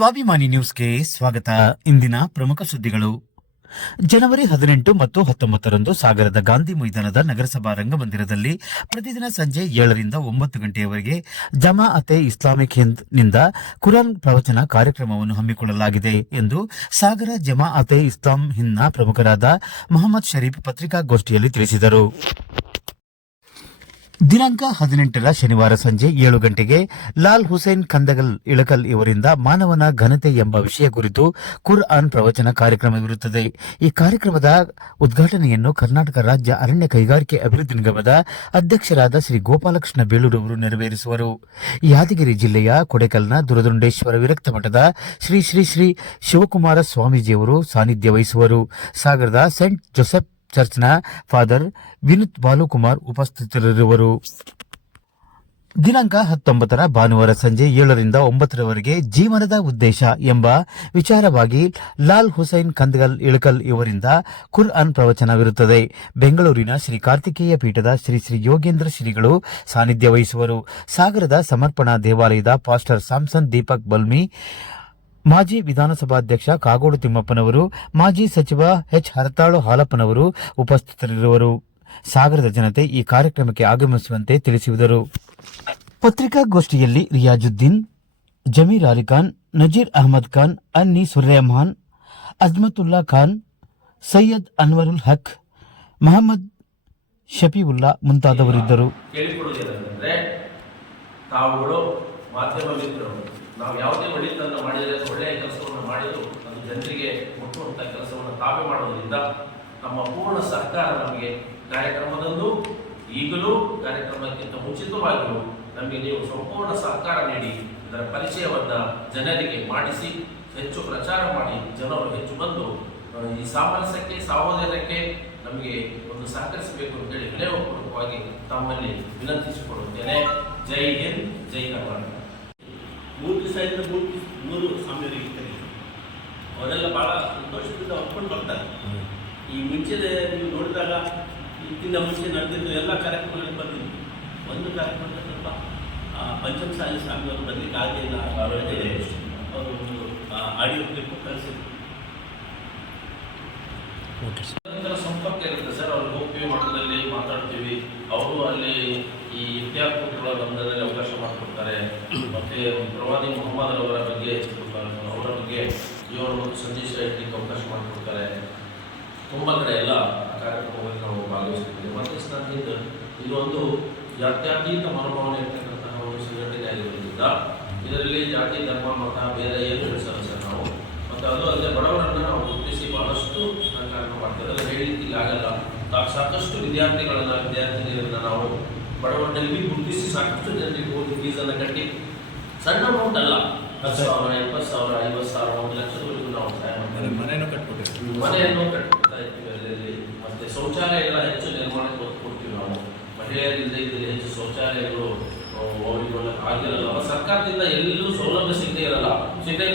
ಸ್ವಾಭಿಮಾನಿ ನ್ಯೂಸ್ಗೆ ಸ್ವಾಗತ. ಇಂದಿನ ಪ್ರಮುಖ ಸುದ್ದಿಗಳು. ಜನವರಿ 18 ಮತ್ತು 19ರಂದು ಸಾಗರದ ಗಾಂಧಿ ಮೈದಾನದ ನಗರಸಭಾ ರಂಗಮಂದಿರದಲ್ಲಿ ಪ್ರತಿದಿನ ಸಂಜೆ 7ರಿಂದ 9 ಗಂಟೆಯವರೆಗೆ ಜಮಾಅತೆ ಇಸ್ಲಾಮಿಕ್ ಹಿಂದ್ ನಿಂದ ಕುರಾನ್ ಪ್ರವಚನ ಕಾರ್ಯಕ್ರಮವನ್ನು ಹಮ್ಮಿಕೊಳ್ಳಲಾಗಿದೆ ಎಂದು ಸಾಗರ ಜಮಾಅತೆ ಇಸ್ಲಾಂ ಹಿಂದ್ನ ಪ್ರಮುಖರಾದ ಮೊಹಮ್ಮದ್ ಶರೀಫ್ ಪತ್ರಿಕಾಗೋಷ್ಠಿಯಲ್ಲಿ ತಿಳಿಸಿದರು. ದಿನಾಂಕ 18ರ ಶನಿವಾರ ಸಂಜೆ 7 ಗಂಟೆಗೆ ಲಾಲ್ ಹುಸೇನ್ ಕಂದಗಲ್ ಇಳಕಲ್ ಇವರಿಂದ ಮಾನವನ ಘನತೆ ಎಂಬ ವಿಷಯ ಕುರಿತು ಕುರ್ಆನ್ ಪ್ರವಚನ ಕಾರ್ಯಕ್ರಮವಿರುತ್ತದೆ. ಈ ಕಾರ್ಯಕ್ರಮದ ಉದ್ಘಾಟನೆಯನ್ನು ಕರ್ನಾಟಕ ರಾಜ್ಯ ಅರಣ್ಯ ಕೈಗಾರಿಕೆ ಅಭಿವೃದ್ಧಿ ನಿಗಮದ ಅಧ್ಯಕ್ಷರಾದ ಶ್ರೀ ಗೋಪಾಲಕೃಷ್ಣ ಬೇಳೂರು ಅವರು ನೆರವೇರಿಸುವರು. ಯಾದಗಿರಿ ಜಿಲ್ಲೆಯ ಕೊಡೆಕಲ್ನ ದುರದುಂಡೇಶ್ವರ ವಿರಕ್ತ ಮಠದ ಶ್ರೀ ಶ್ರೀ ಶ್ರೀ ಶಿವಕುಮಾರ ಸ್ವಾಮೀಜಿಯವರು ಸಾನ್ನಿಧ್ಯ ವಹಿಸುವರು. ಸಾಗರದ ಸೆಂಟ್ ಜೋಸೆಫ್ ಚರ್ಚ್ನ ಫಾದರ್ ವಿನುತ್ ಬಾಲುಕುಮಾರ್ ಉಪಸ್ಥಿತರಿರುವರು. ದಿನಾಂಕ 19ರ ಭಾನುವಾರ ಸಂಜೆ 7ರಿಂದ 9ರವರೆಗೆ ಜೀವನದ ಉದ್ದೇಶ ಎಂಬ ವಿಚಾರವಾಗಿ ಲಾಲ್ ಹುಸೈನ್ ಕಂದಗಲ್ ಇಳಕಲ್ ಇವರಿಂದ ಕುರ್ಆನ್ ಪ್ರವಚನವಿರುತ್ತದೆ. ಬೆಂಗಳೂರಿನ ಶ್ರೀ ಕಾರ್ತಿಕೇಯ ಪೀಠದ ಶ್ರೀ ಶ್ರೀ ಯೋಗೇಂದ್ರ ಶ್ರೀಗಳು ಸಾನ್ನಿಧ್ಯ ವಹಿಸುವರು. ಸಾಗರದ ಸಮರ್ಪಣಾ ದೇವಾಲಯದ ಪಾಸ್ಟರ್ ಸಾಮ್ಸನ್ ದೀಪಕ್ ಬಲ್ಮಿ, ಮಾಜಿ ವಿಧಾನಸಭಾಧ್ಯಕ್ಷ ಕಾಗೋಡು ತಿಮ್ಮಪ್ಪನವರು, ಮಾಜಿ ಸಚಿವ ಎಚ್ ಹರತಾಳು ಹಾಲಪ್ಪನವರು ಉಪಸ್ಥಿತರಿರುವರು. ಸಾಗರದ ಜನತೆ ಈ ಕಾರ್ಯಕ್ರಮಕ್ಕೆ ಆಗಮಿಸುವಂತೆ ತಿಳಿಸಿದರು. ಪತ್ರಿಕಾಗೋಷ್ಠಿಯಲ್ಲಿ ರಿಯಾಜುದ್ದೀನ್, ಜಮೀರ್ ಅಲಿ ಖಾನ್, ನಜೀರ್ ಅಹಮದ್ ಖಾನ್, ಅನ್ನಿ ಸುರ್ರೆಹಮಾನ್, ಅಜ್ಮತುಲ್ಲಾ ಖಾನ್, ಸೈಯದ್ ಅನ್ವರುಲ್ ಹಕ್, ಮಹಮ್ಮದ್ ಶಫೀವುಲ್ಲಾ ಮುಂತಾದವರಿದ್ದರು. ನಾವು ಯಾವುದೇ ಒಳ್ಳೆಯದನ್ನು ಮಾಡಿದರೆ ಒಳ್ಳೆಯ ಕೆಲಸವನ್ನು ಮಾಡಿದರೂ ಅದು ಜನರಿಗೆ ಮುಟ್ಟುವಂಥ ಕೆಲಸವನ್ನು ತಾವೇ ಮಾಡೋದ್ರಿಂದ ನಮ್ಮ ಪೂರ್ಣ ಸಹಕಾರ ನಮಗೆ ಕಾರ್ಯಕ್ರಮದಂದು ಈಗಲೂ ಕಾರ್ಯಕ್ರಮಕ್ಕಿಂತ ಮುಂಚಿತವಾಗಿಯೂ ನಮಗೆ ನೀವು ಸಂಪೂರ್ಣ ಸಹಕಾರ ನೀಡಿ ಇದರ ಪರಿಚಯವನ್ನು ಜನರಿಗೆ ಮಾಡಿಸಿ ಹೆಚ್ಚು ಪ್ರಚಾರ ಮಾಡಿ ಜನರು ಹೆಚ್ಚು ಬಂದು ಈ ಸಾಮರಸ್ಯಕ್ಕೆ ಸಹೋದರಕ್ಕೆ ನಮಗೆ ಒಂದು ಸಹಕರಿಸಬೇಕು ಅಂತೇಳಿ ವಿನಯಪೂರ್ವಕವಾಗಿ ತಮ್ಮಲ್ಲಿ ವಿನಂತಿಸಿಕೊಳ್ಳುತ್ತೇನೆ. ಜೈ ಹಿಂದ್, ಜೈ ಕರ್ನಾಟಕ. 3 ದಿವಸದಿಂದ 3 ಸ್ವಾಮಿಯವರಿಗೆ ಕರೀತಾರೆ. ಅವರೆಲ್ಲ ಭಾಳ ಸಂತೋಷದಿಂದ ಹೊತ್ಕೊಂಡು ಬರ್ತಾರೆ. ಈ ಮುಂಚೆ ನೀವು ನೋಡಿದಾಗ ಇದಕ್ಕಿಂತ ಮುಂಚೆ ನಡೆದಿದ್ದು ಎಲ್ಲ ಕಾರ್ಯಕ್ರಮಗಳಿಗೆ ಬಂದಿದ್ದು. ಒಂದು ಕಾರ್ಯಕ್ರಮದಲ್ಲಿ ಸ್ವಲ್ಪ ಪಂಚಮ ಸಾಯಿ ಸ್ವಾಮಿಯವರು ಬರಲಿಕ್ಕೆ ಆಗಲಿಲ್ಲ. ಅವರು ಒಂದು ಆಡಿಯೋ ಕ್ಲಿಪ್ ಕಳಿಸಿದ್ರು. ನಿರಂತರ ಸಂಪರ್ಕ ಇರುತ್ತೆ ಸರ್. ಅವ್ರು ಹೋಗ್ತೀವಿ, ಮಠದಲ್ಲಿ ಮಾತಾಡ್ತೀವಿ. ಅವರು ಅಲ್ಲಿ ಈ ಇತ್ಯಾಕೂಟಗಳ ಬಂಧದಲ್ಲಿ ಅವಕಾಶ ಮಾಡಿಕೊಡ್ತಾರೆ. ಮತ್ತು ಪ್ರವಾದಿ ಮೊಹಮ್ಮದ್ ಅವರ ಬಗ್ಗೆ ಅವರ ಬಗ್ಗೆ ಜೀವನ ಮತ್ತು ಸಂದೇಶ ಇಡಲಿಕ್ಕೆ ಅವಕಾಶ ಮಾಡಿಕೊಡ್ತಾರೆ. ತುಂಬ ಕಡೆ ಎಲ್ಲ ಕಾರ್ಯಕ್ರಮಗಳಲ್ಲಿ ನಾವು ಭಾಗವಹಿಸ್ತೀವಿ. ಮತ್ತು ಸ್ನೇಹಿತ ಇದು ಒಂದು ಜಾತ್ಯತೀತ ಮನೋಭಾವನೆ ಇರ್ತಕ್ಕಂತಹ ಒಂದು ಸಂಘಟನೆ ಆಗಿರೋದ್ರಿಂದ ಇದರಲ್ಲಿ ಜಾತಿ ಧರ್ಮ ಮತ ಬೇರೆ ಏನು ತಿಳಿಸಲ್ಲ ಸರ್ ನಾವು. ಮತ್ತು ಅದು ಅಲ್ಲದೆ ಬಡವರನ್ನು ನಾವು ಗುರುತಿಸಿ ಬಹಳಷ್ಟು ಕಾರ್ಯಕ್ರಮ ಮಾಡ್ತೀವಿ. ಅದೆಲ್ಲ ಹೇಳಲಿಕ್ಕೆ ಆಗಲ್ಲ. ಸಾಕಷ್ಟು ವಿದ್ಯಾರ್ಥಿನಿಯರನ್ನು ನಾವು ಬಡವರಲ್ಲಿ ಗುರುತಿಸಿ ಸಾಕಷ್ಟು ಜನರಿಗೆ ಹೋಗಿ ಫೀಸನ್ನು ಕಟ್ಟಿ ಸಣ್ಣ ಅಮೌಂಟ್ ಅಲ್ಲ, 10,000, 20,000, 50,000, 1 ಲಕ್ಷದವರೆಗೂ ನಾವು ಸಹಾಯ ಮಾಡ್ತೀವಿ. ಮನೆಯನ್ನು ಕಟ್ಕೊಡ್ತಾ ಇರ್ತೀವಿ. ಅದರಲ್ಲಿ ಮತ್ತೆ ಶೌಚಾಲಯ ಎಲ್ಲ ಹೆಚ್ಚು ನಿರ್ಮಾಣಕ್ಕೆ ಒತ್ತು ಕೊಡ್ತೀವಿ ನಾವು. ಮಹಿಳೆಯರಿಂದ ಇದರಲ್ಲಿ ಹೆಚ್ಚು ಶೌಚಾಲಯಗಳು ಅವರಿಗೆ ಆಗಿರಲ್ಲ. ಸರ್ಕಾರದಿಂದ ಎಲ್ಲೂ ಸೌಲಭ್ಯ ಸಿಗದೇ ಇರಲ್ಲ. ಸಿಗದೇ